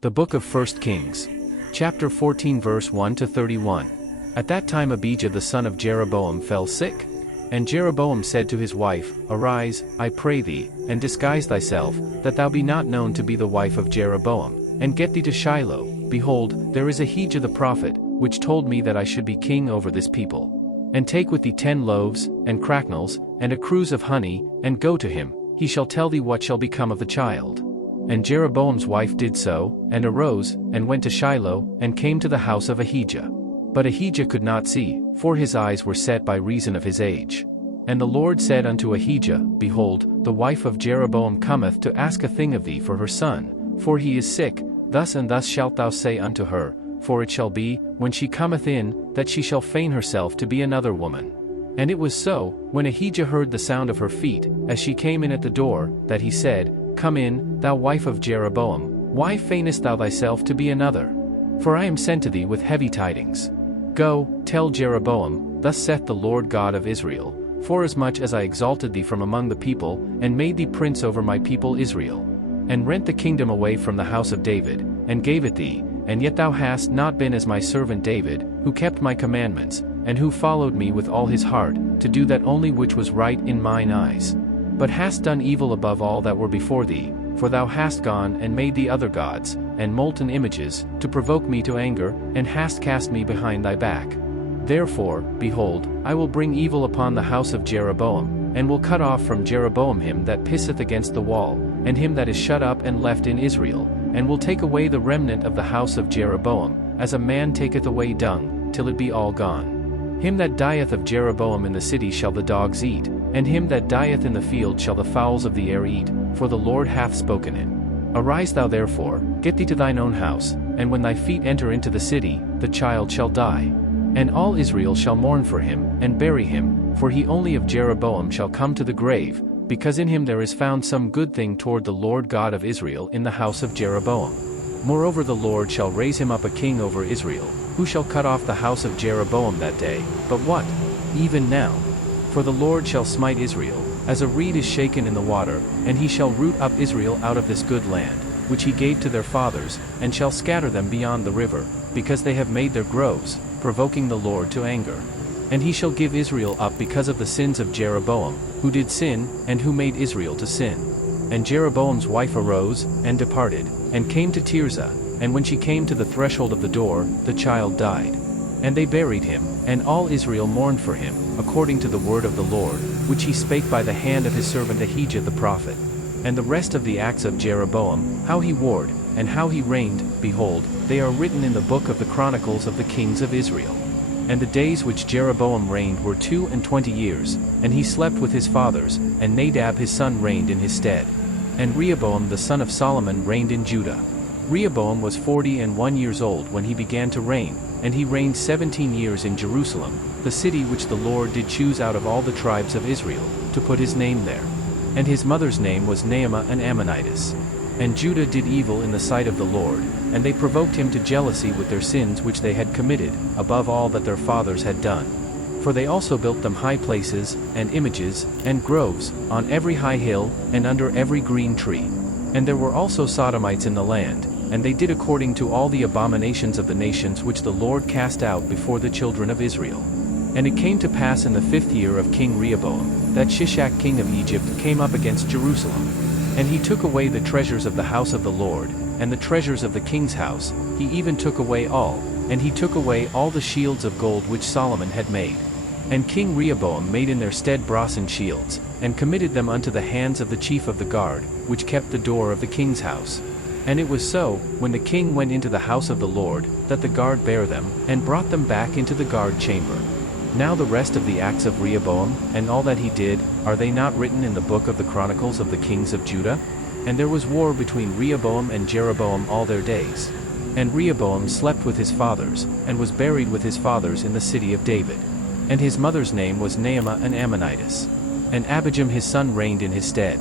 The Book of 1 Kings. Chapter 14 verse 1 to 31. At that time Abijah the son of Jeroboam fell sick. And Jeroboam said to his wife, Arise, I pray thee, and disguise thyself, that thou be not known to be the wife of Jeroboam, and get thee to Shiloh. Behold, there is Ahijah the prophet, which told me that I should be king over this people. And take with thee 10 loaves, and cracknels, and a cruse of honey, and go to him, he shall tell thee what shall become of the child. And Jeroboam's wife did so, and arose, and went to Shiloh, and came to the house of Ahijah. But Ahijah could not see, for his eyes were set by reason of his age. And the Lord said unto Ahijah, Behold, the wife of Jeroboam cometh to ask a thing of thee for her son, for he is sick. Thus and thus shalt thou say unto her, for it shall be, when she cometh in, that she shall feign herself to be another woman. And it was so, when Ahijah heard the sound of her feet, as she came in at the door, that he said, Come in, thou wife of Jeroboam, why feignest thou thyself to be another? For I am sent to thee with heavy tidings. Go, tell Jeroboam, Thus saith the Lord God of Israel, Forasmuch as I exalted thee from among the people, and made thee prince over my people Israel, and rent the kingdom away from the house of David, and gave it thee, and yet thou hast not been as my servant David, who kept my commandments, and who followed me with all his heart, to do that only which was right in mine eyes. But hast done evil above all that were before thee, for thou hast gone and made thee other gods, and molten images, to provoke me to anger, and hast cast me behind thy back. Therefore, behold, I will bring evil upon the house of Jeroboam, and will cut off from Jeroboam him that pisseth against the wall, and him that is shut up and left in Israel, and will take away the remnant of the house of Jeroboam, as a man taketh away dung, till it be all gone. Him that dieth of Jeroboam in the city shall the dogs eat, and him that dieth in the field shall the fowls of the air eat, for the Lord hath spoken it. Arise thou therefore, get thee to thine own house, and when thy feet enter into the city, the child shall die. And all Israel shall mourn for him, and bury him, for he only of Jeroboam shall come to the grave, because in him there is found some good thing toward the Lord God of Israel in the house of Jeroboam. Moreover the Lord shall raise him up a king over Israel, who shall cut off the house of Jeroboam that day. But what? Even now. For the Lord shall smite Israel, as a reed is shaken in the water, and he shall root up Israel out of this good land, which he gave to their fathers, and shall scatter them beyond the river, because they have made their groves, provoking the Lord to anger. And he shall give Israel up because of the sins of Jeroboam, who did sin, and who made Israel to sin. And Jeroboam's wife arose, and departed, and came to Tirzah, and when she came to the threshold of the door, the child died. And they buried him, and all Israel mourned for him, according to the word of the Lord, which he spake by the hand of his servant Ahijah the prophet. And the rest of the acts of Jeroboam, how he warred, and how he reigned, behold, they are written in the book of the chronicles of the kings of Israel. And the days which Jeroboam reigned were 22 years, and he slept with his fathers, and Nadab his son reigned in his stead. And Rehoboam the son of Solomon reigned in Judah. Rehoboam was 41 years old when he began to reign, and he reigned 17 years in Jerusalem, the city which the Lord did choose out of all the tribes of Israel, to put his name there. And his mother's name was Naamah an Ammonitess. And Judah did evil in the sight of the Lord, and they provoked him to jealousy with their sins which they had committed, above all that their fathers had done. For they also built them high places, and images, and groves, on every high hill, and under every green tree. And there were also Sodomites in the land, and they did according to all the abominations of the nations which the Lord cast out before the children of Israel. And it came to pass in the 5th year of King Rehoboam, that Shishak king of Egypt came up against Jerusalem. And he took away the treasures of the house of the Lord, and the treasures of the king's house, he even took away all, and he took away all the shields of gold which Solomon had made. And King Rehoboam made in their stead brassen shields, and committed them unto the hands of the chief of the guard, which kept the door of the king's house. And it was so, when the king went into the house of the Lord, that the guard bare them, and brought them back into the guard chamber. Now the rest of the acts of Rehoboam, and all that he did, are they not written in the book of the chronicles of the kings of Judah? And there was war between Rehoboam and Jeroboam all their days. And Rehoboam slept with his fathers, and was buried with his fathers in the city of David. And his mother's name was Naamah an Ammonitess. And Abijam his son reigned in his stead.